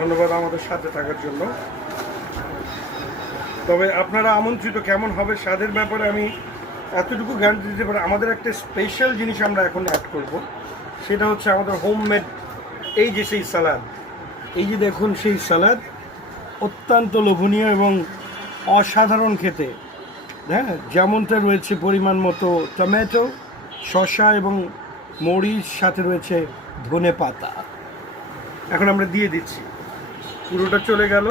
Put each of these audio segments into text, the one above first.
ধন্যবাদ আমাদের সাথে থাকার জন্য। তবে আপনারা আমন্ত্রিত। কেমন হবে স্বাদের ব্যাপারে আমি এতটুকু গ্যারান্টি দিতে পারি, আমাদের একটা স্পেশাল জিনিস আমরা এখন অ্যাড করব, সেটা হচ্ছে আমাদের হোমমেড এই যে সেই সালাদ। এই যে দেখুন সেই সালাদ, অত্যন্ত লোভনীয় এবং অসাধারণ খেতে। হ্যাঁ, যেমনটা রয়েছে পরিমাণ মতো টমেটো, শসা এবং মরিচ, সাথে রয়েছে ধনে পাতা। এখন আমরা দিয়ে দিচ্ছি, পুরোটা চলে গেল।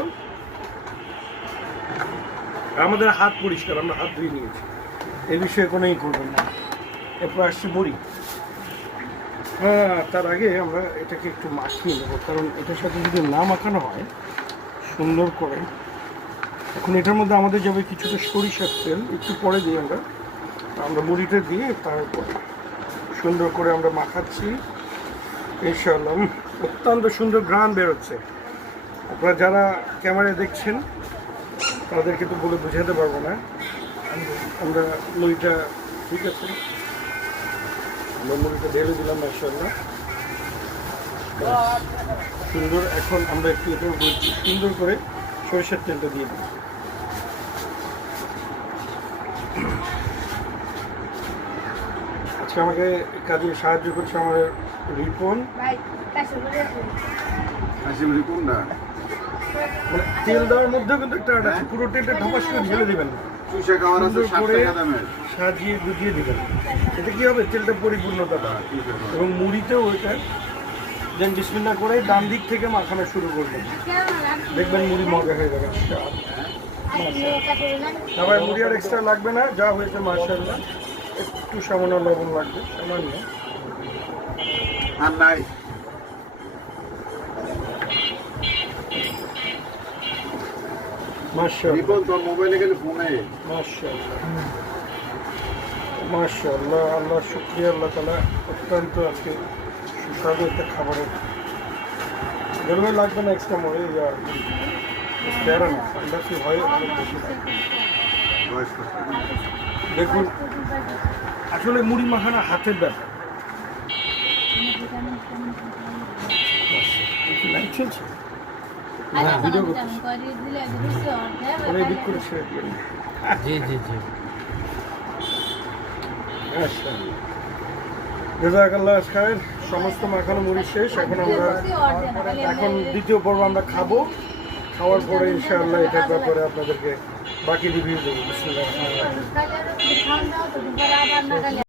আমাদের হাত পরিষ্কার, আমরা হাত ধুয়ে নিয়েছি, এ বিষয়ে কোনোই করবেন না। এরপর আসছি বড়ি। হ্যাঁ, তার আগে আমরা এটাকে একটু মাখিয়ে নেবো, কারণ এটার সাথে যদি না মাখানো হয় সুন্দর করে। এখন এটার মধ্যে আমাদের যাবে কিছুটা সরিষার তেল, একটু পরে দিই আমরা মুড়িটা দিয়ে তারপরে সুন্দর করে আমরা মাখাচ্ছি। ইনশাআল্লাহ অত্যন্ত সুন্দর ঘ্রাণ বেরোচ্ছে। আপনারা যারা ক্যামেরায় দেখছেন তাদেরকে তো বলে বোঝাতে পারবো না। আমরা মুড়িটা, ঠিক আছে, আমরা মুড়িটা ঢেলে দিলাম মাশাআল্লাহ, সুন্দর। এখন আমরা একটু এটার উপর সুন্দর করে সরিষার তেলটা দিয়ে দিই। আজকে আমাকে কাজে সাহায্য করছে আমাদের রিপন। মানে তেল দেওয়ার মধ্যেও কিন্তু একটা আট আছে, পুরো তেলটা ধপাস করে ঢেলে দেবেন না, করে সাজিয়ে গুজিয়ে দিবেন। এতে কি হবে, তেলটা পরিপূর্ণতা পাবে। এবং মুড়িতেও ওইটা যেন বিসমিল্লাহ করে ডান দিক থেকে মাখানো শুরু করবেন, দেখবেন মুড়ি মজা হয়ে যাবে। তারপর মুড়ি আর এক্সট্রা লাগবে না, যা হয়েছে মাশাআল্লাহ। একটু সামান্য লবণ লাগবে, সামান্য। আর নাই মাশাআল্লাহ, আল্লাহ শুকরিয়া, আল্লাহ তাআলা অত্যন্ত আজকে সুস্বাদু একটা খাবারের বেরোয় লাগবে না এক্সট্রা মরে তেরা না, ইন্ডাস্ট্রি হয় অনেক বেশি। দেখুন আসলে মুড়ি মাখানো হাতের ব্যাপার। লাইট চলছে, ভিডিও করতেছি। জি জি জি, জাযাকাল্লাহ খায়ের। সমস্ত মাখানো মুড়ি শেষ। এখন দ্বিতীয় পর্ব আমরা খাবো। খাওয়ার পরে ইনশাআল্লাহ এটার ব্যাপারে আপনাদেরকে বাকি রিভিউ দেবো। বিসমিল্লাহির রহমানির রহিম।